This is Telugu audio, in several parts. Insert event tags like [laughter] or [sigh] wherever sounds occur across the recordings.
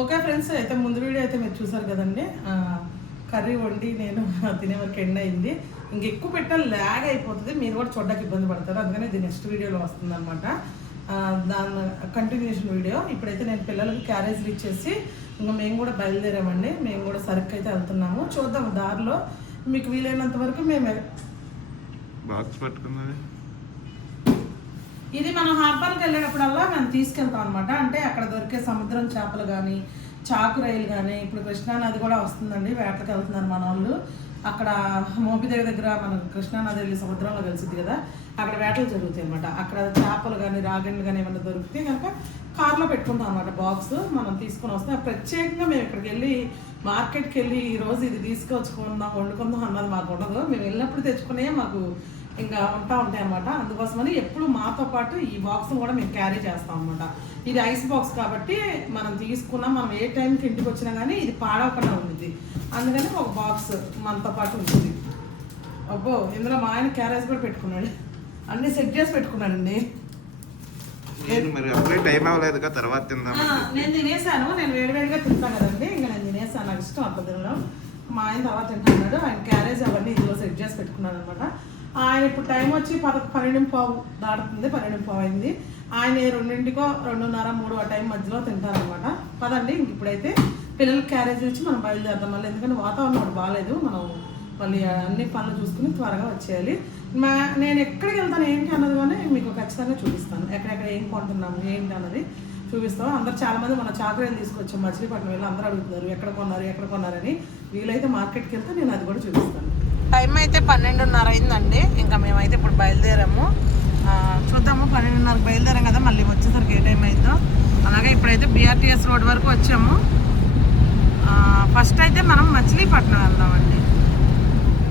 ఓకే ఫ్రెండ్స్ అయితే ముందు వీడియో అయితే మీరు చూసారు కదండి. కర్రీ వండి నేను [laughs] తినే వరకు ఎండ్ అయింది. ఇంకెక్కువ పెట్టాలి ల్యాగ్ అయిపోతుంది. మీరు కూడా చూడడానికి ఇబ్బంది పడతారు. అందుకని ఇది నెక్స్ట్ వీడియోలో వస్తుంది అనమాట దాని కంటిన్యూషన్ వీడియో ఇప్పుడైతే నేను పిల్లలకి క్యారేజ్ రీచ్ చేసి ఇంకా మేము కూడా బయలుదేరామండి. మేము కూడా సరుకు అయితే వెళ్తున్నాము. చూద్దాం దారిలో. మీకు వీలైనంత వరకు మేము బాక్స్ పట్టుకున్నది. ఇది మనం హార్బర్కి వెళ్ళేటప్పుడల్లా మనం తీసుకెళ్తాం అనమాట అంటే అక్కడ దొరికే సముద్రం చేపలు కానీ చాకు రైలు కానీ ఇప్పుడు కృష్ణానది కూడా వస్తుందండి వేటకి వెళ్తున్నారు మన వాళ్ళు. అక్కడ మోపిదేవి దగ్గర మన కృష్ణానది వెళ్ళి సముద్రంలో కలిసింది కదా అక్కడ వేటలు జరుగుతాయి అనమాట అక్కడ చేపలు కానీ రాగండ్లు కానీ ఏమైనా దొరికితే కనుక కార్లో పెట్టుకుంటాం అనమాట బాక్స్ మనం తీసుకొని వస్తాం. ప్రత్యేకంగా మేము ఇక్కడికి వెళ్ళి మార్కెట్కి వెళ్ళి ఈరోజు ఇది తీసుకొచ్చుకుందాం వండుకుందాం అన్నది మాకు ఉండదు. మేము వెళ్ళినప్పుడు తెచ్చుకునే మాకు ఇంకా ఉంటా ఉంటాయి అనమాట అందుకోసమని ఎప్పుడు మాతో పాటు ఈ బాక్స్ కూడా మేము క్యారీ చేస్తాం అనమాట ఇది ఐస్ బాక్స్ కాబట్టి మనం తీసుకున్నాం మనం ఏ టైంకి ఇంటికి వచ్చినా కానీ ఇది పాడవకుండా ఉంది అందుకని ఒక బాక్స్ మనతో పాటు ఉంటుంది. అబ్బో ఇందులో మా ఆయన క్యారేజ్ కూడా పెట్టుకున్నాడు. అన్ని సెట్ చేసి పెట్టుకున్నాడండి. నేను మరి అప్పుడే టైం అవ్వలేదు కదా తర్వాత తిందాం ఆ, నేను తినేసాను. నేను వేడివేడిగా తింటాను కదండి. ఇంకా నేను తినేసాను నాకు ఇష్టం అట్లా తినడం. మా ఆయన తర్వాత తింటున్నాడు. ఆయన క్యారేజ్ అవన్నీ ఇందులో సెట్ చేసి పెట్టుకున్నాడు అనమాట ఆయన ఇప్పుడు టైం వచ్చి పద పన్నెండు పావు దాటుతుంది పన్నెండు పావు అయింది. ఆయన రెండింటికో రెండున్నర మూడు ఆ టైం మధ్యలో తింటారనమాట పదండి ఇంక ఇప్పుడైతే పిల్లలకి క్యారేజ్ వచ్చి మనం బయలుదేరుతాం మళ్ళీ ఎందుకంటే వాతావరణం ఒకటి బాగాలేదు మనం మళ్ళీ అన్ని పనులు చూసుకుని త్వరగా వచ్చేయాలి. మా నేను ఎక్కడికి వెళ్తాను ఏంటి అన్నది కానీ మీకు ఖచ్చితంగా చూపిస్తాను. ఎక్కడెక్కడ ఏం కొంటున్నాము ఏంటి అన్నది చూపిస్తాం అందరు చాలామంది మన చాకరీలు తీసుకొచ్చాం మచిలీపట్నం వెళ్ళి అందరూ అడుగుతున్నారు ఎక్కడ కొన్నారు ఎక్కడ కొన్నారని. వీలైతే మార్కెట్కి వెళ్తే నేను అది కూడా చూపిస్తాను. టైం అయితే పన్నెండున్నర అయిందండి. ఇంకా మేమైతే ఇప్పుడు బయలుదేరాము. చూద్దాము పన్నెండున్నరకు బయలుదేరాం కదా మళ్ళీ వచ్చేసరికి ఏ టైం అయిందో. అలాగే ఇప్పుడైతే బీఆర్టీఎస్ రోడ్ వరకు వచ్చాము. ఫస్ట్ అయితే మనం మచిలీపట్నం వెళ్దామండి.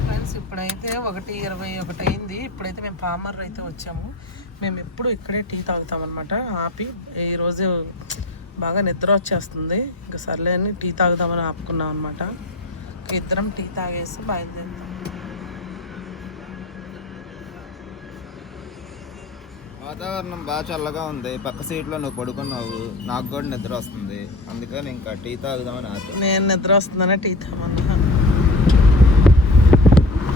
ఫ్రెండ్స్ ఇప్పుడైతే ఒకటి ఇరవై ఒకటి అయింది. ఇప్పుడైతే మేము పామర్ అయితే వచ్చాము. మేము ఎప్పుడు ఇక్కడే టీ తాగుతాం అనమాట ఆపి ఈరోజు బాగా నిద్ర వచ్చేస్తుంది. ఇంకా సర్లే అని టీ తాగుదామని ఆపుకున్నాం అనమాట ఇద్దరం టీ తాగేసి బయలుదేరుతాం వాతావరణం బాగా చల్లగా ఉంది. పక్క సీట్లో నువ్వు పడుకున్నావు. నాకు కూడా నిద్ర వస్తుంది. అందుకని ఇంకా టీ తాగుదామని ఆశ. నేను నిద్ర వస్తుందనే టీ తాగమన్నా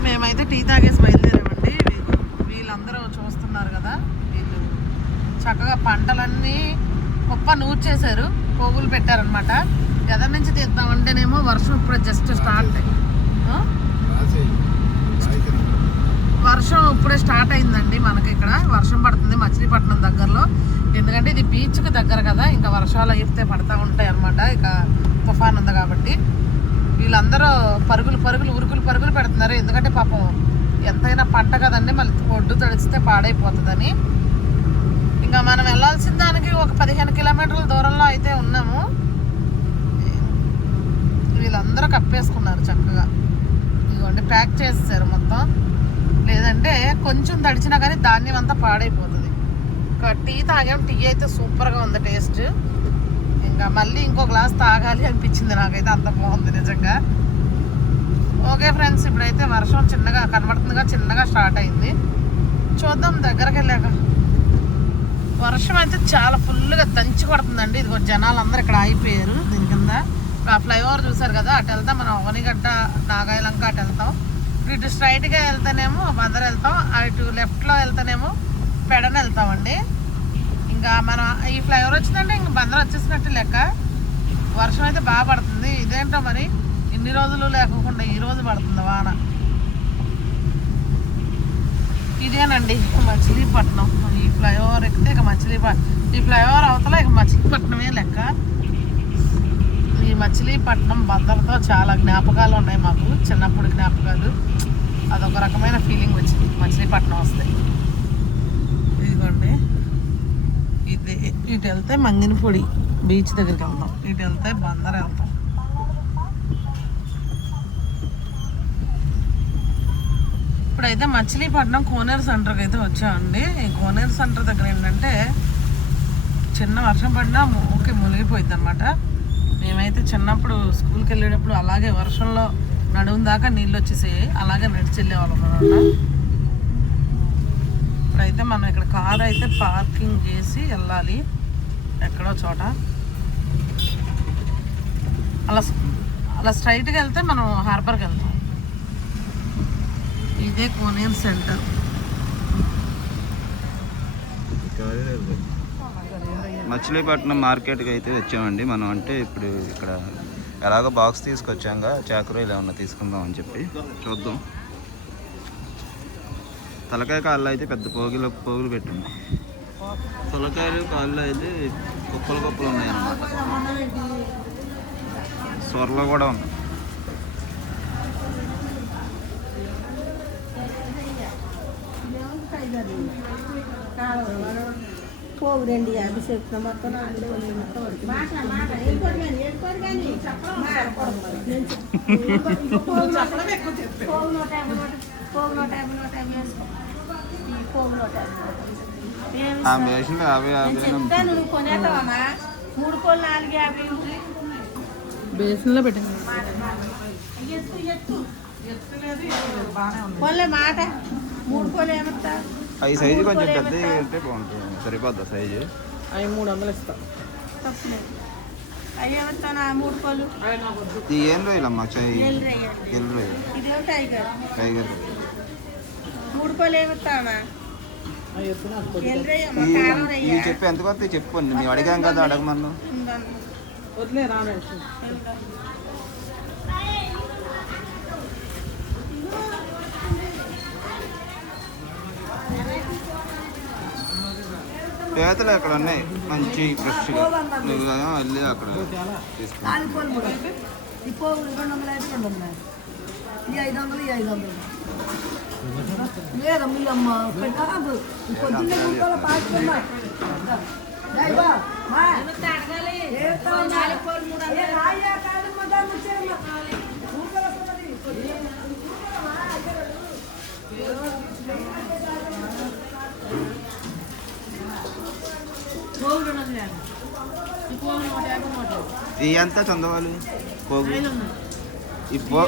మేమైతే టీ తాగేసి బయలుదేరామండి. వీళ్ళు వీళ్ళందరూ చూస్తున్నారు కదా. వీళ్ళు చక్కగా పంటలన్నీ గొప్ప నూర్చేశారు. పోగులు పెట్టారనమాట ఎదరి నుంచి తీద్దామంటేనేమో వర్షం ఇప్పుడు జస్ట్ స్టార్ట్? వర్షం ఇప్పుడే స్టార్ట్ అయిందండి మనకి ఇక్కడ. వర్షం పడుతుంది మచిలీపట్నం దగ్గరలో. ఎందుకంటే ఇది బీచ్కి దగ్గర కదా ఇంకా వర్షాలు అయితే పడతా ఉంటాయి అన్నమాట. ఇక తుఫాన్ ఉంది కాబట్టి. వీళ్ళందరూ పరుగులు పరుగులు ఉరుకులు పరుగులు పెడుతున్నారు. ఎందుకంటే పాపం ఎంతైనా పంట కదండి మళ్ళీ ఒడ్డు తడిస్తే పాడైపోతుందని. ఇంకా మనం వెళ్ళాల్సిన దానికి ఒక పదిహేను కిలోమీటర్ల దూరంలో అయితే ఉన్నాము. వీళ్ళందరూ కప్పేసుకున్నారు చక్కగా. ఇదిగోండి ప్యాక్ చేసేసారు మొత్తం. లేదంటే కొంచెం తడిచినా కానీ ధాన్యం అంతా పాడైపోతుంది. ఇంకా టీ తాగాం. టీ అయితే సూపర్గా ఉంది టేస్ట్. ఇంకా మళ్ళీ ఇంకో గ్లాస్ తాగాలి అనిపించింది నాకైతే. అంత బాగుంది నిజంగా. ఓకే ఫ్రెండ్స్ ఇప్పుడైతే వర్షం చిన్నగా కనబడుతుందిగా. చిన్నగా స్టార్ట్ అయింది. చూద్దాం దగ్గరకు వెళ్ళాక. వర్షం అయితే చాలా ఫుల్గా దంచి కొడుతుందండి. ఇదిగో జనాలు అందరూ ఇక్కడ ఆగిపోయారు దీని కింద. ఆ ఫ్లైఓవర్ చూసారు కదా. అటు వెళ్తాం మనం అవనిగడ్డ నాగాయలంక అటు వెళ్తాం. ఇటు స్ట్రైట్గా వెళ్తేనేమో బందర్ వెళ్తాం. అటు లెఫ్ట్లో వెళ్తేనేమో పెడన వెళ్తామండి. ఇంకా మనం ఈ ఫ్లైఓవర్ వచ్చిందంటే ఇంక బందర్ వచ్చేసినట్టు లెక్క. వర్షం అయితే బాగా పడుతుంది. ఇదేంటో మరి? ఇన్ని రోజులు లేకుండా ఈ రోజు పడుతుంది వాన. ఇదేనండి మచిలీపట్నం. ఈ ఫ్లైఓవర్ ఎక్కితే ఇక మచిలీపట్నం. ఈ ఫ్లైఓవర్ అవతల ఇక మచిలీపట్నమే లెక్క. ఈ మచిలీపట్నం బందర్తో చాలా జ్ఞాపకాలు ఉన్నాయి మాకు. చిన్నప్పుడు జ్ఞాపకాలు. అదొక రకమైన ఫీలింగ్ వచ్చింది. మచిలీపట్నం వస్తే. ఇదిగోండి. ఇది ఇటు వెళ్తే మంగినపొడి బీచ్ దగ్గరికి వెళ్తాం ఇటు వెళ్తే బందర్ వెళ్తాం ఇప్పుడైతే మచిలీపట్నం కోనేరు సెంటర్కి అయితే వచ్చామండి. ఈ కోనేరు సెంటర్ దగ్గర ఏంటంటే చిన్న వర్షం పడినా ఓకే మునిగిపోయింది అనమాట మేమైతే చిన్నప్పుడు స్కూల్కి వెళ్ళేటప్పుడు అలాగే వర్షంలో నడుము దాకా నీళ్ళు వచ్చేసాయి. అలాగే నడిచెళ్ళే వెళ్ళేవాళ్ళం అనమాట ఇప్పుడైతే మనం ఇక్కడ కార్ అయితే పార్కింగ్ చేసి వెళ్ళాలి. ఎక్కడో చోట. అలా అలా స్ట్రైట్గా వెళ్తే మనం హార్బర్కి వెళ్తాం. ఇదే కోనేరు సెంటర్. మచిలీపట్నం మార్కెట్కి అయితే వచ్చామండి. మనం అంటే ఇప్పుడు ఇక్కడ ఎలాగో బాక్స్ తీసుకొచ్చాక చాకరీలు ఏమన్నా తీసుకుందాం అని చెప్పి. చూద్దాం. తలకాయ కాళ్ళు అయితే పెద్ద పోగులు పోగులు పెట్టున్నాయి తలకాయలు కాళ్ళు అయితే కుప్పలు కుప్పలు ఉన్నాయి అన్నమాట సొరలో కూడా ఉంది పోగు రెండు యాభై చెప్పిన మొత్తం పోగు నూట- యాభై నూట- పోగు నూట యాభై నూట యాభై వేసుకో. పోగు నూట యాభై చెప్తాను నువ్వు కొనేస్తావమ్మా మూడు కోళ్ళు నాలుగు యాభై బేసిన్లో పెట్టింది ఎత్తు ఎత్తు. ఎత్తులేదు బాగానే ఉంది. కోళ్ళ మాట. మూడు కోళ్ళు ఏమత్తా ఈ సైజు కొంచెం పెద్ద అంటే బాగుంటుంది. సరిపోద్దా సైజు అవి మూడు వందలు ఇస్తాం. తప్పలేదు అవి మూడు కోళ్ళు. అవి ఈ ఏం టైగర్ టైగర్ మూడు కోళ్ళు అవి ఈ చెప్పి ఎంత కొత్త చెప్పుకోండి మేము అడిగాం కదా అడగమన్నాం. వదిలే పేతలు అక్కడ ఉన్నాయి మంచి ఫ్రెష్గా నువ్వు ఏమో వెళ్ళి అక్కడ తీసుకో ఈ ఎంత చందవాలి? పోగు. ఈ పో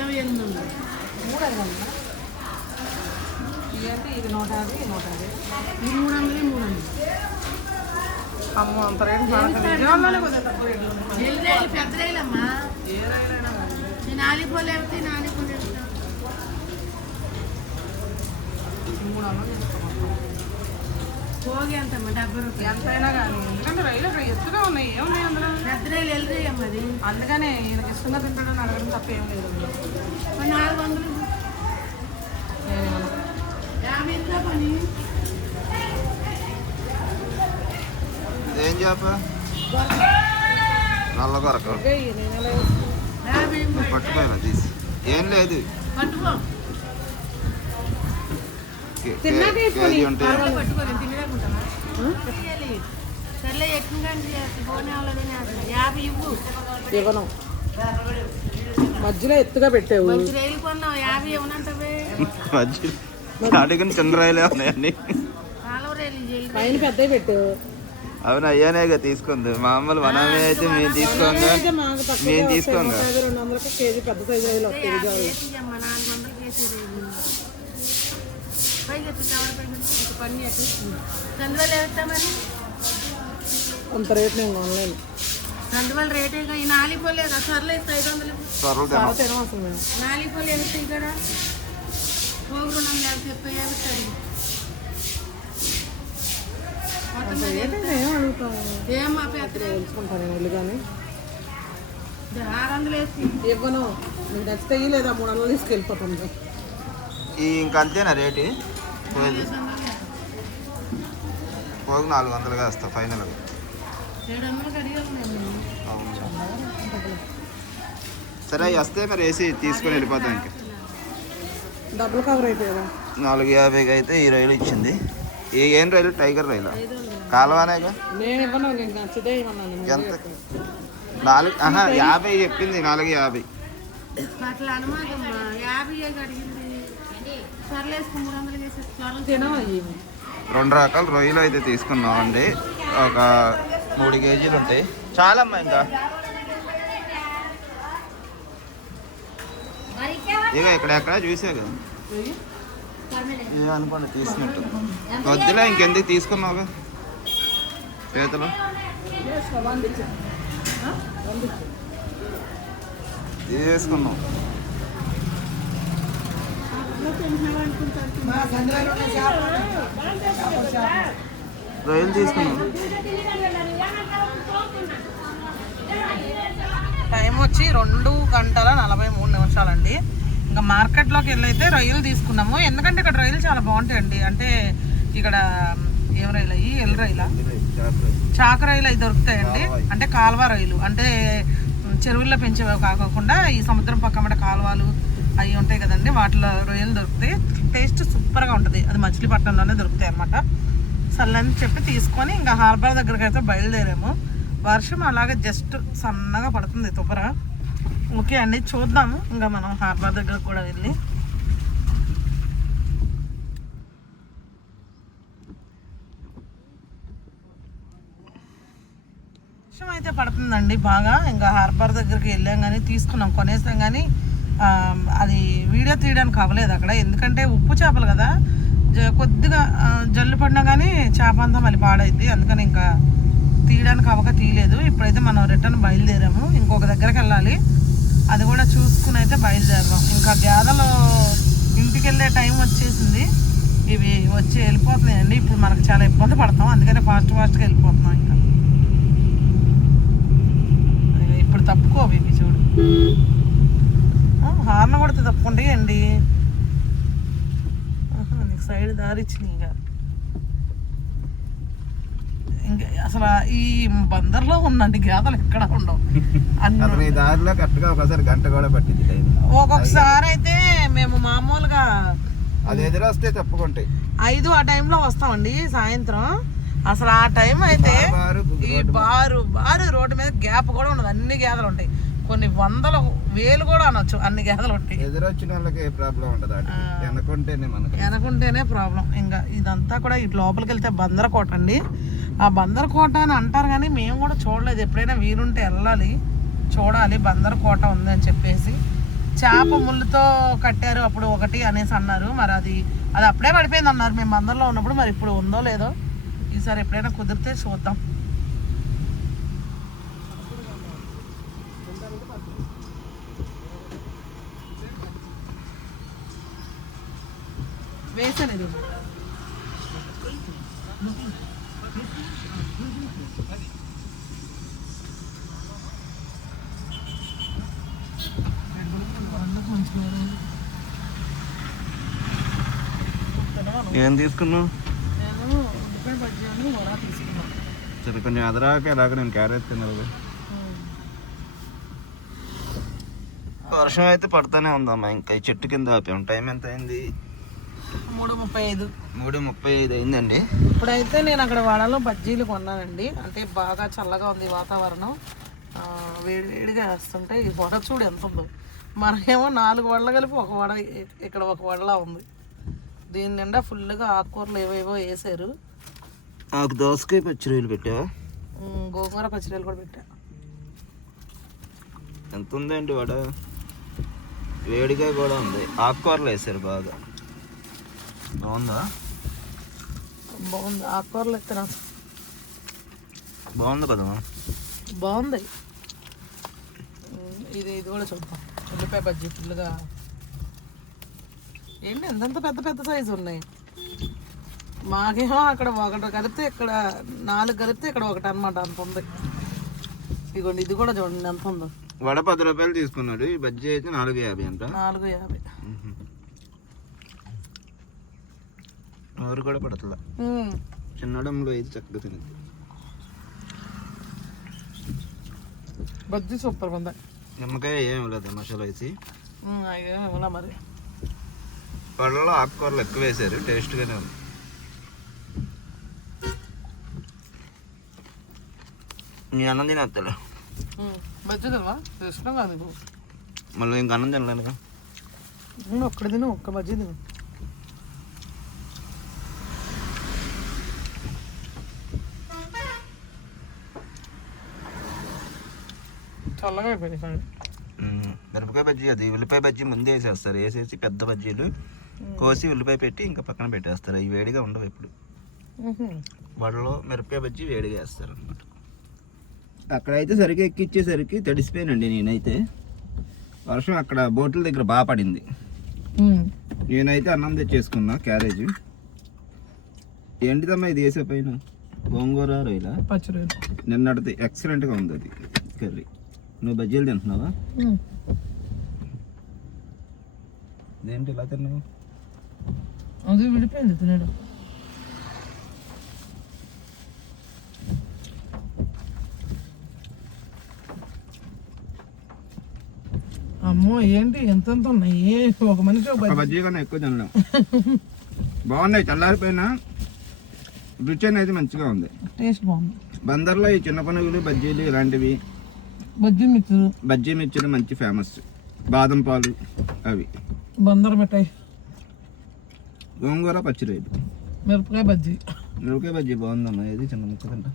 అమ్మ అంత రేటు. పెద్ద రైలమ్మా. నాలిపోలేదు మూడు మొత్తం. పోగి ఎంతమ్మా డెబ్బై రూపాయలు. ఎంతైనా కానీ ఎందుకంటే రైలు అక్కడ ఎత్తుగా ఉన్నాయి. ఏమున్నాయి అందులో? పెద్ద రైలు వెళ్ళరేయమ్మ అది. అందుకనే ఈయనకి ఇష్టంగా తింటాడని అడగడం తప్ప ఏం లేదు. నాలుగు వందలు. యాభై ఎంత పని? ఇదేం చేప నల్ల కొరక. పట్టుకోవాలి తీసి. ఏం లేదు. పట్టుకో కే- తిన్నాక కే- అయిపోయి. కేజీ ఉంటే పర్వాలేదు, పట్టుకో నేను తినలేకుంటానా తీయాలి. సర్లే ఎక్కువగా పోనీ వాళ్ళని ఇవ్వను. మధ్యలో ఎత్తుగా పెట్టావు. అడిగిన చిన్న ఉన్నాయండి పైన పెద్దవి పెట్టావు. అవును అయ్యానేగా తీసుకుంది. మామూలు మనమే అయితే మేము తీసుకోంగా. మేము తీసుకోంగా. కేజీ పెద్ద సైజు రైలు వస్తాయి విజయవాడలో. అమ్మ నాలుగు వందలు కేసీ రైలు పైకి పని వేస్తామని అంత రేట్ నేను కొనలేను చంద్రవాళ్ళు రేటే ఈ నాలుగు సర్లే ఇస్తా ఐదు వందలు నాలుగు పోలు ఎంత ఇక్కడ పోగు రుణం లేదు చెప్పి ఏం మా పెద్ద తెలుసుకుంటాను కానీ. ఆరు వందలు వేసి ఇవ్వను. నీకు నచ్చితే ఇయ్యి లేదా మూడు వందలు తీసుకెళ్ళిపోతుంది ఈ ఇంకంతేనా రేటు? పోయింది. పోగు నాలుగు వందలుగా వస్తా ఫైనల్. ఏడు వందలు కడిగాను అవును. సరే అవి వస్తే మరి వేసి తీసుకొని వెళ్ళిపోతాం ఇంకా. డబ్బులు కవర్ అయిపోయావా నాలుగు యాభైకి అయితే ఈ రైలు ఇచ్చింది. ఈ ఏం రైలు? టైగర్ రైలు? కాలువనేగా ఎంత? నాలుగు ఆహా యాభై చెప్పింది నాలుగు యాభై. రెండు రకాల రొయ్యలు అయితే తీసుకున్నాం అండి ఒక మూడు కేజీలు ఉంటాయి. చాలమ్మా ఇంకా. ఇక ఇక్కడ ఎక్కడ చూసే కదా? వెయ్యి? ఏ అనుకోండి తీసుకున్నట్టు వద్దులే ఇంకెందుకు తీసుకున్నావుగా? పీతలు వేసుకో, వంద రొయ్యలు తీసుకున్నాం. టైం వచ్చి రెండు గంటల నలభై మూడు నిమిషాలండి. ఇంకా మార్కెట్లోకి వెళ్ళైతే రొయ్యలు తీసుకున్నాము. ఎందుకంటే ఇక్కడ రొయ్యలు చాలా బాగుంటాయండి. అంటే ఇక్కడ ఏం రొయ్యలు అయ్యి? ఎల్ రొయ్యల? చాక రొయ్యలు అవి దొరుకుతాయండి. అంటే కాలువ రొయ్యలు. అంటే చెరువుల్లో పెంచేవి కాకుండా ఈ సముద్రం పక్కన కాలువలు అవి ఉంటాయి కదండి వాటిలో రొయ్యలు దొరుకుతాయి. టేస్ట్ సూపర్గా ఉంటుంది. అది మచిలీపట్నంలోనే దొరుకుతాయి అనమాట చల్లని చెప్పి తీసుకొని ఇంకా హార్బర్ దగ్గరికి అయితే బయలుదేరాము. వర్షం అలాగే జస్ట్ సన్నగా పడుతుంది తుపర ఓకే అండి చూద్దాము. ఇంకా మనం హార్బర్ దగ్గర కూడా వెళ్ళి. వర్షం అయితే పడుతుందండి బాగా. ఇంకా హార్బర్ దగ్గరికి వెళ్ళాం కానీ తీసుకున్నాం కొనేసాం కానీ అది వీడియో తీయడానికి అవ్వలేదు అక్కడ. ఎందుకంటే ఉప్పు చేపలు కదా. జ- కొద్దిగా జల్లు పడినా కానీ చేప అంతా మళ్ళీ పాడైద్ది. అందుకని ఇంకా తీయడానికి అవ్వక తీయలేదు. ఇప్పుడైతే మనం రిటర్న్ బయలుదేరాము. ఇంకొక దగ్గరికి వెళ్ళాలి. అది కూడా చూసుకుని అయితే బయలుదేరాం ఇంకా గేదలు ఇంటికి వెళ్ళే టైం వచ్చేసింది. ఇవి వచ్చి వెళ్ళిపోతున్నాయండి. ఇప్పుడు మనకు చాలా ఇబ్బంది పడతాం. అందుకనే ఫాస్ట్ ఫాస్ట్గా వెళ్ళిపోతున్నాం ఇంకా. ఇప్పుడు తప్పుకోవి ఇవి చూడు. హార్న్ కొడితే తప్పుకుంటే అండి నీకు సైడ్ దారి ఇచ్చినాయి ఇక. ఇంకా అసలు ఈ బందర్లో ఉందండి గేదలు ఎక్కడ ఉండవు. [laughs] ఈ దారిలో కరెక్ట్గా ఒకసారి గంట కూడా పట్టింది ఒక్కొక్కసారి అయితే మేము మామూలుగా అది తప్పుకుంటాయి. ఐదు ఆ టైంలో వస్తామండి సాయంత్రం. అసలు ఆ టైం అయితే ఈ బారు బారు రోడ్డు మీద గ్యాప్ కూడా ఉండదు. అన్ని గేదెలు ఉంటాయి. కొన్ని వందల వేలు కూడా అనొచ్చు అన్ని గేదెలు ఉంటాయి ఎదురొచ్చిన వాళ్ళకి ప్రాబ్లం ఉండదు వెనకుంటేనే మనకు. వెనకుంటేనే ప్రాబ్లం. ఇంకా ఇదంతా కూడా ఇటు లోపలికి వెళ్తే బందరకోట అండి. ఆ బందరకోట అని అంటారు కానీ మేము కూడా చూడలేదు. ఎప్పుడైనా వీలుంటే వెళ్ళాలి. చూడాలి బందరకోట ఉంది అని చెప్పేసి. చేప ముళ్ళుతో కట్టారు అప్పుడు ఒకటి అనేసి అన్నారు. మరి అది అది అప్పుడే పడిపోయింది అన్నారు. మేము బందర్లో ఉన్నప్పుడు మరి ఇప్పుడు ఉందో లేదో. ఈసారి ఎప్పుడైనా కుదిరితే చూద్దాం. వేసాను ఇది ఏం తీసుకున్నావు? సరే కొంచెం ఎదరాక ఇలాగ నేను క్యారెట్ తినరు వర్షం అయితే పడుతూనే ఉందమ్మా ఇంకా చెట్టు కింద ఆపాం. టైం ఎంత అయింది? మూడు ముప్పై ఐదు. మూడు ముప్పై ఐదు అయిందండి. ఇప్పుడైతే నేను అక్కడ వాడలో బజ్జీలు కొన్నానండి. అంటే బాగా చల్లగా ఉంది వాతావరణం. వేడి వేడిగా వేస్తుంటే ఈ వడ చూడు ఎంత ఉందో. మనకేమో నాలుగు వడలు కలిపి ఒక వడ ఇక్కడ ఒక వడలా ఉంది. దీని నిండా ఫుల్గా ఆకుకూరలు ఏవేవో వేసారు. నాకు దోసకాయ పచ్చిరొయ్యలు పెట్టావా? గోంగూర పచ్చిరీలు కూడా పెట్టా. ఎంత ఉందండి వడ? వేడిగా కూడా ఉంది. ఆకుకూరలు వేసారు బాగా. బాగుందా? బాగుంది. ఆకుకూరలు ఎత్తిన బాగుంది కదమ్మా బాగుంది. ఇది ఇది కూడా చూద్దాం. ఉల్లిపాయ బజ్జీ ఫుల్గా ఏంటి ఎంతెంత పెద్ద పెద్ద సైజు ఉన్నాయి? మాకేమో అక్కడ ఒకటి కలిపితే ఇక్కడ నాలుగు కలిపితే ఇక్కడ ఒకటి అనమాట అంత ఉంది. ఇదిగోండి ఇది కూడా చూడండి ఎంత ఉందో. వడ పది రూపాయలు తీసుకున్నాడు. ఈ బజ్జీ అయితే నాలుగు యాభై అంట. నాలుగు యాభై. ఎవరు కూడా పడతల. చిన్నడంలో అయితే చక్కగా తింది. బజ్జీ సూపర్ ఉంది. నిమ్మకాయ ఏం లేదు మసాలా వేసి? మరి. వడలో ఆకుకూరలు ఎక్కువ వేసారు టేస్ట్గానే ఉంది. నీ అన్నం తినేస్తలే తినవా? ఇష్టం కాదు మళ్ళీ ఇంక అన్నం తినలేనుగా. నేను ఒక్కడి తిను ఒక్క బజ్జీ తిను చల్లగా అయిపోయింది. మిరపకాయ బజ్జీ అది. ఉల్లిపాయ బజ్జీ ముందే వేసేస్తారు. వేసేసి పెద్ద బజ్జీలు కోసి ఉల్లిపాయ పెట్టి ఇంకా పక్కన పెట్టేస్తారు. అవి వేడిగా ఉండవు ఎప్పుడు. వడలో మిరపకాయ బజ్జీ వేడిగా వేస్తారు అనమాట అక్కడైతే సరిగ్గా ఎక్కిచ్చేసరికి తడిసిపోయానండి నేనైతే. వర్షం అక్కడ బోట్ల దగ్గర బాగా పడింది. నేనైతే అన్నం తెచ్చేసుకున్నా క్యారేజ్. ఏంటిదమ్మా ఇది వేసే పైన? గోంగూర రొయ్యల? పచ్చి రొయ్యలు. నిన్నటిది. ఎక్సలెంట్గా ఉంది అది. కర్రీ. నువ్వు బజ్జీలు తింటున్నావా. ఇదేంటి ఇలా తిన్నావు? అది విడిపోయింది తినడం. అమ్మో ఏంటి ఎంత ఎంత ఉన్నాయి ఒక మనిషి ఒక బజ్జీ. బజ్జీ కన్నా ఎక్కువ తినలేం. బాగున్నాయి చల్లారిపోయినా రుచి అనేది మంచిగా ఉంది. టేస్ట్ బాగుంది. బందర్లో ఈ చిన్న పనుగులు బజ్జీలు ఇలాంటివి బజ్జీ మిక్చర్ బజ్జీ మిర్చిలు మంచి ఫేమస్ బాదం పాలు అవి. బందర్ మిఠాయి. గోంగూర పచ్చిరేలు మిరపకాయ బజ్జీ. మిరపకాయ బజ్జీ బాగుందమ్మా ఏది చిన్న ముక్క తింట.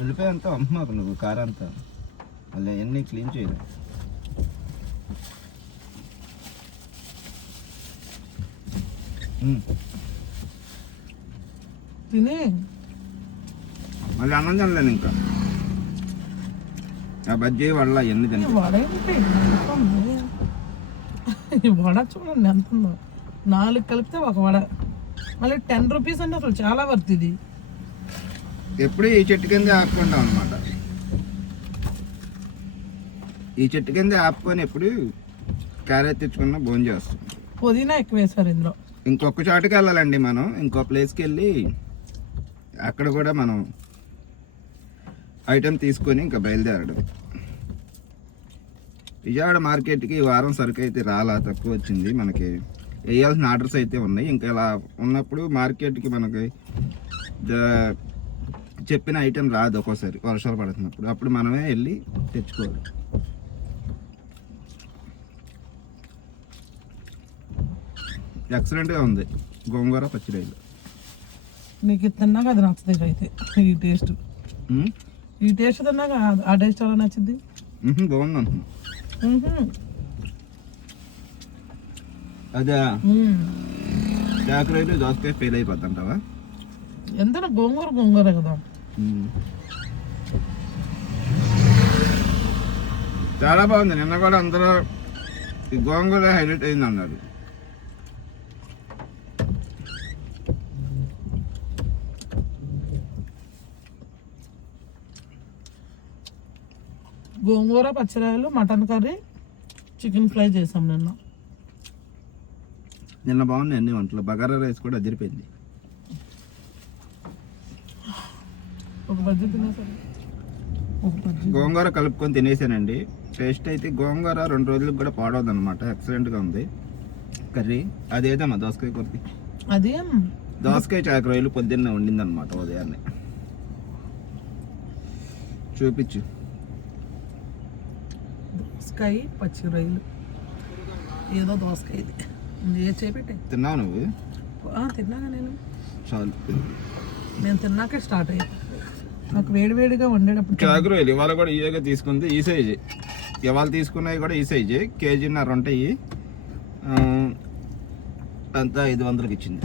ఉల్లిపాయ అంతా అమ్మకు నువ్వు కారం అంతా. మళ్ళీ అవన్నీ క్లీన్ చేయదు తిని. మళ్ళీ అన్నం తినలేను ఇంకా. ఆ బజ్జీ వల్ల అవన్నీ ఈ తింటా వడ ఏంటి? ఎంత ఉంది? ఈ వడ చూడండి ఎంత ఉందో. నాలుగు కలిపితే ఒక వడ. మళ్ళీ టెన్ రూపీస్ అంటే అసలు చాలా వర్త్ ఇది. ఎప్పుడు ఈ చెట్టు కింద ఆపుకుంటాం అనమాట ఈ చెట్టు కింద ఆపుకొని ఎప్పుడు క్యారెట్ తెచ్చుకున్న భోజనం చేస్తాం. పుదీనా ఎక్కువ వేశారు ఇందులో. ఇంకొక చోటుకి వెళ్ళాలండి మనం. ఇంకో ప్లేస్కి వెళ్ళి అక్కడ కూడా మనం ఐటెం తీసుకొని ఇంకా బయలుదేరడం. విజయవాడ మార్కెట్కి ఈ వారం సరుకు అయితే రాలా తక్కువ వచ్చింది. మనకి వేయాల్సిన ఆర్డర్స్ అయితే ఉన్నాయి. ఇంకా ఇలా ఉన్నప్పుడు మార్కెట్కి మనకి చెప్పిన ఐటెం రాదు ఒక్కోసారి వర్షాలు పడుతున్నప్పుడు. అప్పుడు మనమే వెళ్ళి తెచ్చుకోవాలి. ఎక్సలెంట్గా ఉంది. గోంగూర పచ్చిరాయలు నీకు ఇది తిన్నాక అది నచ్చదు అయితే. ఈ టేస్ట్ ఈ టేస్ట్ తిన్నాక ఆ- టేస్ట్ ఎలా నచ్చింది? బాగుంది అంటున్నా. అదే. చాకరైలు దోసకాయ ఫెయిల్ అయిపోద్ది అంటావా ఎంత గోంగూర గోంగూర కదా. చాలా బాగుంది. నిన్న కూడా అందరూ ఈ గోంగూర హైలైట్ అయింది అన్నారు గోంగూర పచ్చిరాయలు మటన్ కర్రీ చికెన్ ఫ్రై చేసాం నిన్న. నిన్న బాగున్నాయి అన్ని వంటలు. బగారా రైస్ కూడా అదిరిపోయింది. ఒక బజ్జీ తినేసరి. ఒక బజ్జీ. గోంగూర కలుపుకొని తినేసానండి. టేస్ట్ అయితే గోంగూర రెండు రోజులకు కూడా పాడవద్దు అనమాట ఎక్సలెంట్గా ఉంది. కర్రీ. అదేదమ్మా దోసకాయ కొద్ది అది దోసకాయ చాక రొయ్యలు పొద్దున్నే వండిందనమాట ఉదయాన్నే. చూపించు. దోసకాయ పచ్చి రొయ్యలు ఏదో దోసకాయ ఇది. ఏ చేపెట్టే తిన్నావు నువ్వు? తిన్నాగా నేను. చాలు. నేను తిన్నాకే స్టార్ట్ అయ్యా. నాకు వేడివేడిగా వండేటప్పుడు చాక రొయ్యలు ఇవాళ కూడా ఈజీగా తీసుకుంది ఈ సైజే ఇవాళ తీసుకున్నవి కూడా ఈ సైజే కేజీన్నర ఉంటాయి. అంతా ఐదు వందలకి ఇచ్చింది?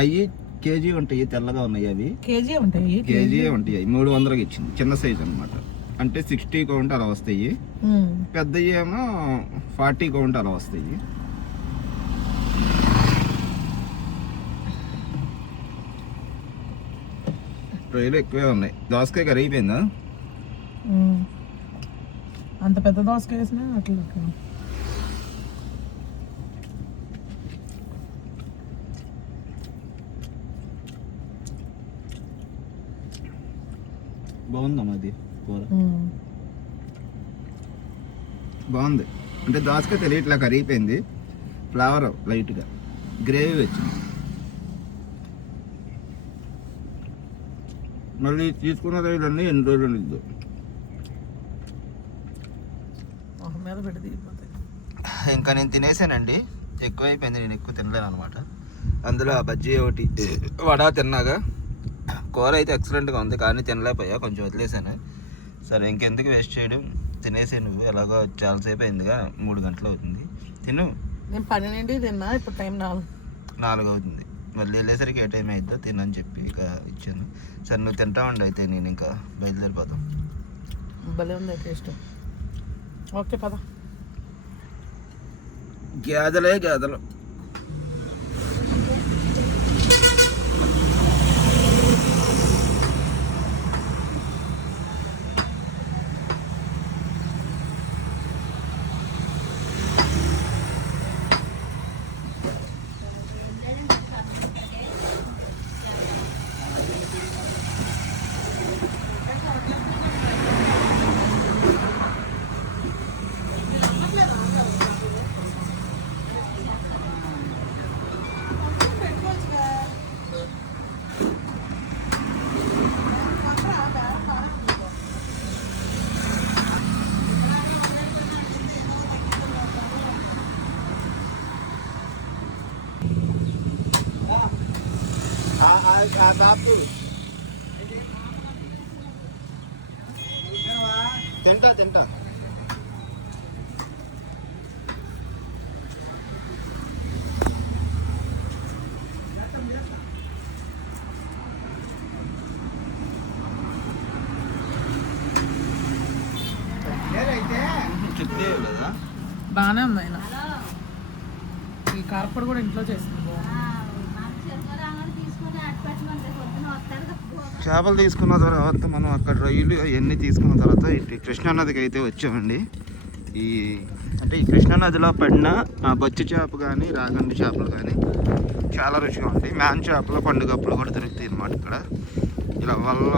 అవి కేజీ ఉంటాయి తెల్లగా ఉన్నాయి అవి. కేజీ ఉంటాయి? కేజీ? ఉంటాయి మూడు వందలకి ఇచ్చింది. చిన్న సైజ్ అన్నమాట. అంటే సిక్స్టీ కౌంట్ అలా వస్తాయి. పెద్దవి ఏమో ఫార్టీ కౌంట్ అలా వస్తాయి రొయ్యలు ఎక్కువే ఉన్నాయి దోసకాయ ఉమ్. అంత పెద్ద దోసకాయ వేసినా అట్లా. బాగుందమ్మా అది కూర. బాగుంది. అంటే దోసకాయ తెలియట్లా కరిగిపోయింది ఫ్లేవర్ లైట్గా గ్రేవీ వచ్చింది. మళ్ళీ తీసుకున్న రైలన్నీ ఎన్ని రోజులు ఇద్దు ఇంకా నేను తినేసానండి. ఎక్కువైపోయింది నేను ఎక్కువ తినలేను అనమాట అందులో ఆ బజ్జీ ఒకటి వడ తిన్నాగా. కూర అయితే ఎక్సలెంట్గా ఉంది కానీ తినలేకపోయా కొంచెం వదిలేసాను సరే ఇంకెందుకు వేస్ట్ చేయడం? తినేసే నువ్వు ఎలాగో చాలాసేపు అయిందిగా మూడు గంటలు అవుతుంది. తిను. నేను పన్నెండింటి తిన్నా ఇప్పుడు టైం నాలుగు. నాలుగు అవుతుంది. మళ్ళీ వెళ్ళేసరికి ఏ టైం అయిద్దో తినని చెప్పి ఇక ఇచ్చాను. సరే నువ్వు తింటా ఉండు అయితే నేను ఇంకా బయలుదేరిపోతాం. భలే ఉంది టేస్ట్. ఓకే పద. గేదెలే గేదెలు బాబు తింటా తింటా చెప్తే కదా బాగానే ఉంది ఆయన ఈ కారపొడి కూడా ఇంట్లో చేసింది చేపలు తీసుకున్న తర్వాత మనం అక్కడ రొయ్యలు అవన్నీ తీసుకున్న తర్వాత ఇటు కృష్ణానదికి అయితే వచ్చామండి. ఈ అంటే ఈ కృష్ణానదిలో పడిన ఆ బొచ్చు చేప కానీ రాగండి చేపలు కానీ చాలా రుచిగా ఉంటాయి. మ్యాన్ చేపలు పండుగప్పుడు కూడా దొరుకుతాయి అన్నమాట ఇక్కడ. ఇలా వల్ల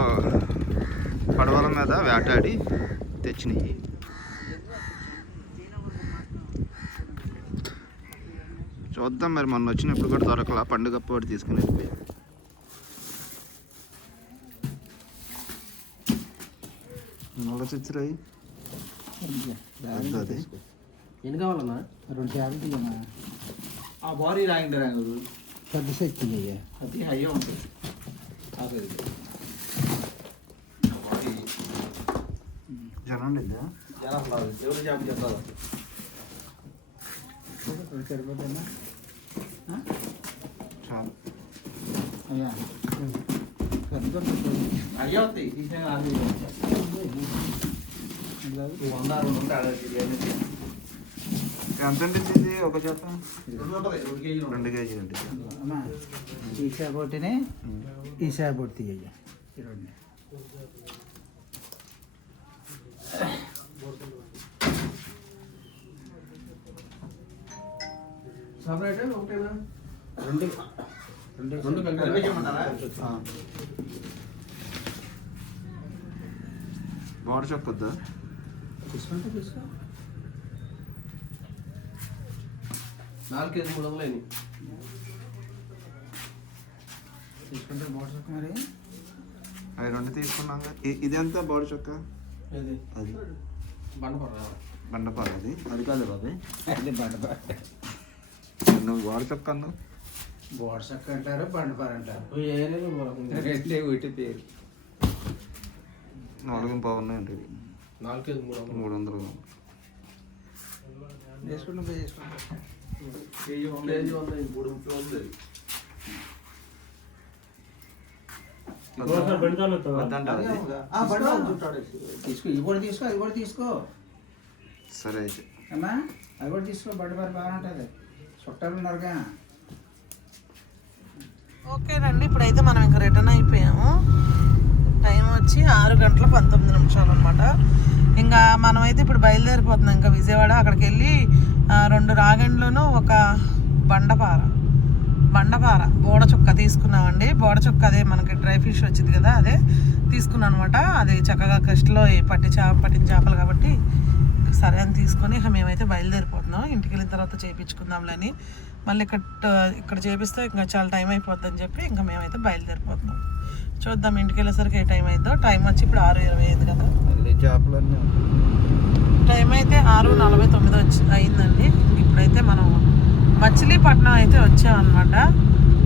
పడవల మీద వేటాడి తెచ్చినాయి చూద్దాం మరి మొన్న వచ్చినప్పుడు కూడా దొరకలా పండుగప్పుడు తీసుకుని వెళ్ళిపోయి ఆలోచించరాయి అది ఎన్ని కావాలన్నా? రెండు చేపలు తీయమా ఆ భారీ రాయండి రాంగులు పెద్ద సెట్ తీయ అది అయ్యే ఉంటుంది. అదే జనం లేదా? ఎలా అసలు ఎవరు చేప చెప్తారు సరిపోతుందా? చాలు. అయ్యా. పెద్ద అయ్యే వస్తాయి తీసిన అది వంద రెండు ఉంటాయి ఎంత ఉంటుంది ఒక చేత రెండు ఉంటుంది రెండు కేజీలు రెండు కేజీలు అంటే అమ్మా ఈ చేప ఒకటినే ఈ చేప ఒకటి తీయ ఈ రెండు సపరేట్ ఒకటేనా రెండు రెండు రెండు కలిపి చేయమంటారా వాడు చెప్పొద్దా? తీసుకుంటే తీసుకో. నాలుగు కేజీ మూడు వందలు అయినాయి. తీసుకుంటే మోటార్ చొక్క మరి. అవి రెండు తీసుకున్నాం కదా. ఇ- ఇది ఎంత బాడీ చొక్క అది బండపడ బండపాలు అది. అది కాదు బాబాయ్ అది బండపార నువ్వు బాడీ చొక్క అన్నావు. బోడ చొక్క అంటారు బండపార అంటారు. రెండే ఒకటి పేరు. నాలుగు ఉంటుంది నాలుగు కేజీ మూడు వందలు. మూడు వందలు. మూడు ముప్పై తీసుకో ఇది కూడా తీసుకో అది కూడా తీసుకో. సరే అయితే. అమ్మా అది కూడా తీసుకో బండపార బాగానే ఉంటుంది. చుట్టాలు ఉన్నారుగా. ఓకేనండి ఇప్పుడైతే మనం ఇంకా రిటర్న్ అయిపోయాము. టైం వచ్చి ఆరు గంటల పంతొమ్మిది నిమిషాలు అనమాట ఇంకా మనమైతే ఇప్పుడు బయలుదేరిపోతున్నాం ఇంకా విజయవాడ అక్కడికి వెళ్ళి రెండు రాగండ్లను ఒక బండపార బండపార బోడ చుక్క తీసుకున్నామండి. బోడ చుక్క అదే మనకి డ్రై ఫిష్ వచ్చింది కదా అదే తీసుకున్నాను అనమాట అది చక్కగా కష్టిలో పట్టి చేప పట్టిన చేపలు కాబట్టి సరే అని తీసుకొని ఇక మేమైతే బయలుదేరిపోతున్నాం. ఇంటికి వెళ్ళిన తర్వాత చేయించుకుందాంలే అని. మళ్ళీ ఇక్కడ ఇక్కడ చేపిస్తే ఇంకా చాలా టైం అయిపోద్ది అని చెప్పి ఇంకా మేమైతే బయలుదేరిపోతున్నాం. చూద్దాం ఇంటికి వెళ్ళేసరికి ఏ టైం అయిందో టైం వచ్చి ఇప్పుడు ఆరు ఇరవై అయింది కదా. టైం అయితే ఆరు నలభై తొమ్మిది వచ్చి అయిందండి. ఇప్పుడైతే మనం మచిలీపట్నం అయితే వచ్చామన్నమాట.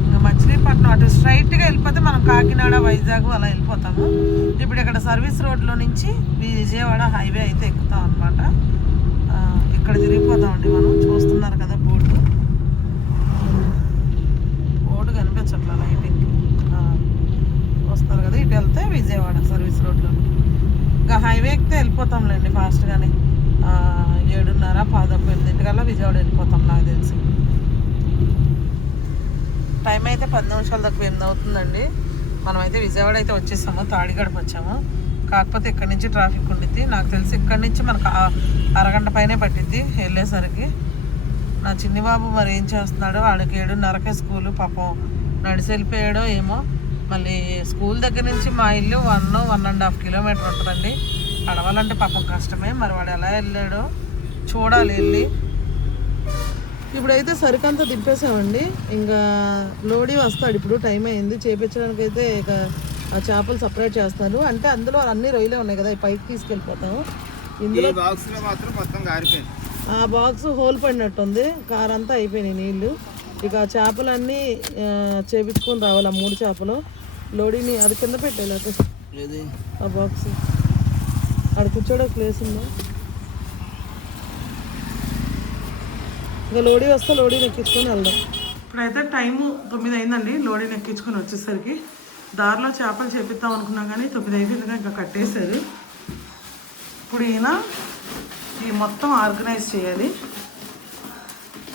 ఇంకా మచిలీపట్నం అటు స్ట్రైట్గా వెళ్ళిపోతే మనం కాకినాడ వైజాగ్ అలా వెళ్ళిపోతాము. ఇప్పుడు ఇక్కడ సర్వీస్ రోడ్లో నుంచి విజయవాడ హైవే అయితే ఎక్కుతాం అనమాట ఇక్కడ తిరిగిపోతామండి మనం. చూస్తున్నారు కదా వెళ్తే విజయవాడ సర్వీస్ రోడ్లో. ఇంకా హైవే ఎక్కితే వెళ్ళిపోతాంలేండి ఫాస్ట్గానే. ఏడున్నర పదకొండు ఎనిమిదింటికల్లా విజయవాడ వెళ్ళిపోతాం నాకు తెలిసి. టైం అయితే పది నిమిషాల దాకా ఎనిమిది అవుతుందండి. మనమైతే విజయవాడ అయితే వచ్చేసాము తాడిగడప వచ్చాము. కాకపోతే ఇక్కడి నుంచి ట్రాఫిక్ ఉండిద్ది. నాకు తెలిసి ఇక్కడి నుంచి మనకు అరగంట పైనే పట్టిద్ది వెళ్ళేసరికి. నా చిన్ని బాబు మరి ఏం చేస్తున్నాడో వాడికి ఏడున్నరకే స్కూలు పాపం నడిచి వెళ్ళిపోయాడో ఏమో. మళ్ళీ స్కూల్ దగ్గర నుంచి మా ఇల్లు one one and half kilometre ఉంటుందండి. నడవాలంటే పాపం కష్టమే. మరి వాడు ఎలా వెళ్ళాడో చూడాలి వెళ్ళి. ఇప్పుడైతే సరికంతా దింపేసామండి ఇంకా లోడీ వస్తాడు. ఇప్పుడు టైం అయింది. చేపించడానికి అయితే ఇక ఆ చేపలు సపరేట్ చేస్తారు అంటే అందులో అన్ని రొయ్యలే ఉన్నాయి కదా ఈ పైకి తీసుకెళ్ళిపోతాము ఇందులో బాక్స్లో మాత్రం మొత్తం గారిపోయింది. ఆ బాక్స్ హోల్ పడినట్టుంది. కార్ అంతా అయిపోయినాయి నీళ్ళు ఇక ఆ చేపలన్నీ చేపించుకొని రావాలి ఆ మూడు చేపలు. లోడీని అది కింద పెట్టేలా ఏది? ఆ బాక్స్ ఆడ కూర్చోడానికి ప్లేస్ ఉందా? ఇంకా లోడీ వస్తే లోడీని ఎక్కించుకొని వెళ్దాం. ఇప్పుడైతే టైము తొమ్మిది అయిందండి. లోడీని ఎక్కించుకొని వచ్చేసరికి దారిలో చేపలు చేపిద్దాం అనుకున్నాం కానీ తొమ్మిది అయిపోయిందిగా ఇంకా కట్టేశారు. ఇప్పుడు ఈయన ఈ మొత్తం ఆర్గనైజ్ చేయాలి.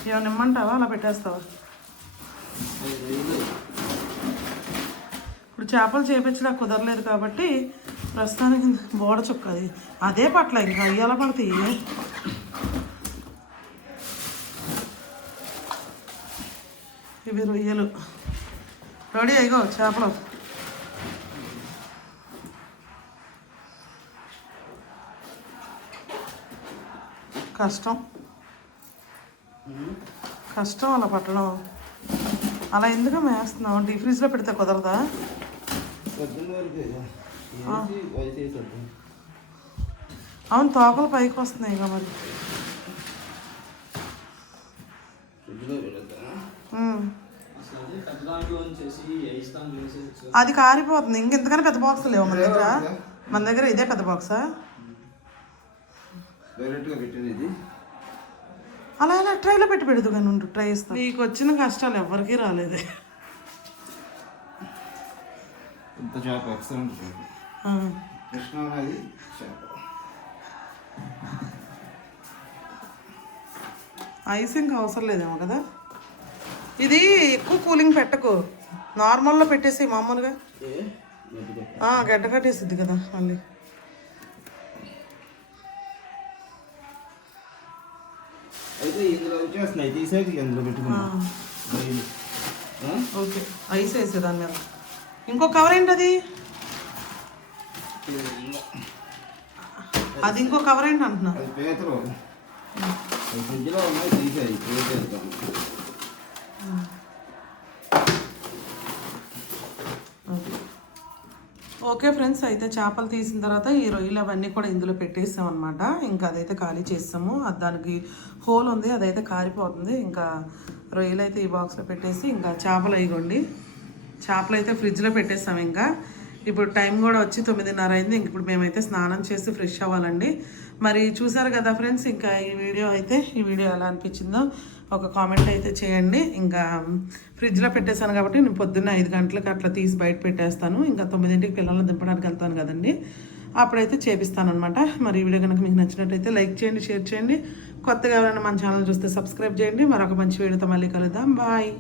ఏమైనా ఇమ్మంటావా? అలా పెట్టేస్తావా? ఇప్పుడు చేపలు చేపించడానికి కుదరలేదు కాబట్టి ప్రస్తుతానికి బోడ చుక్క అది అదే పట్ల ఇంకా అయ్యేలా పడతాయి ఇవి రొయ్యలు. రెడీ అయ్యో చేపలు. కష్టం. కష్టం అలా పట్టడం. అలా ఎందుకు మేస్తున్నావు డీ ఫ్రిడ్జ్లో పెడితే కుదరదా. అవును తోకలు పైకి వస్తున్నాయి ఇక మరి. అది కారిపోతుంది. ఇంకెంతకన్నా పెద్ద బాక్స్ లేవు మన దగ్గర? మన దగ్గర ఇదే పెద్ద బాక్సా? డైరెక్ట్గా పెట్టింది ఇది అలా ఇలా ట్రైలో పెట్టి పెడదు కానీ ఉండు ట్రై ఇస్తాను నీకు వచ్చిన కష్టాలు ఎవరికీ రాలేదే. ఇంత చేప ఎక్సలెంట్ చేప ఆ. కృష్ణా నది చేప ఐస్ ఇంకా అవసరం లేదేమో కదా. ఇది ఎక్కువ కూలింగ్ పెట్టకు. నార్మల్లో పెట్టేసి మామూలుగా. ఏ? మెతుకు. ఆ, గడ్డ కట్టేసిద్ది కదా మళ్ళీ. అయితే ఇందులో వచ్చేస్తున్నాయి. ఇందులో పెట్టుకున్నాం? ఓకే. ఐస్ వేసే దాని మీద. ఇంకో కవర్ ఏంటది. అది ఇంకో కవర్ ఏంటి అంటున్నా? అది పీతలు అది ఫ్రిడ్జ్లో ఉన్నాయి తీసేది తీసేద్దాం ఓకే ఫ్రెండ్స్ అయితే చేపలు తీసిన తర్వాత ఈ రొయ్యలు అవన్నీ కూడా ఇందులో పెట్టేసాం అనమాట ఇంకా అదైతే ఖాళీ చేస్తాము దానికి హోల్ ఉంది అదైతే కారిపోతుంది. ఇంకా రొయ్యలు అయితే ఈ బాక్స్లో పెట్టేసి ఇంకా చేపలు ఇవ్వండి. చేపలు అయితే ఫ్రిడ్జ్లో పెట్టేస్తాం ఇంకా. ఇప్పుడు టైం కూడా వచ్చి తొమ్మిదిన్నర అయింది. ఇంక ఇప్పుడు మేమైతే స్నానం చేసి ఫ్రెష్ అవ్వాలండి. మరి చూసారు కదా ఫ్రెండ్స్ ఇంకా ఈ వీడియో అయితే ఈ వీడియో ఎలా అనిపించిందో ఒక కామెంట్ అయితే చేయండి. ఇంకా ఫ్రిడ్జ్లో పెట్టేశాను కాబట్టి నేను పొద్దున్న ఐదు గంటలకు అట్లా తీసి బయట పెట్టేస్తాను. ఇంకా తొమ్మిదింటికి పిల్లల్ని దింపడానికి వెళ్తాను కదండి. అప్పుడైతే చేపిస్తానమాట అనమాట మరి ఈ వీడియో కనుక మీకు నచ్చినట్టయితే లైక్ చేయండి షేర్ చేయండి. కొత్తగా ఎవరైనా మన ఛానల్ చూస్తే సబ్స్క్రైబ్ చేయండి. మరొక మంచి వీడియోతో మళ్ళీ కలుద్దాం. బాయ్.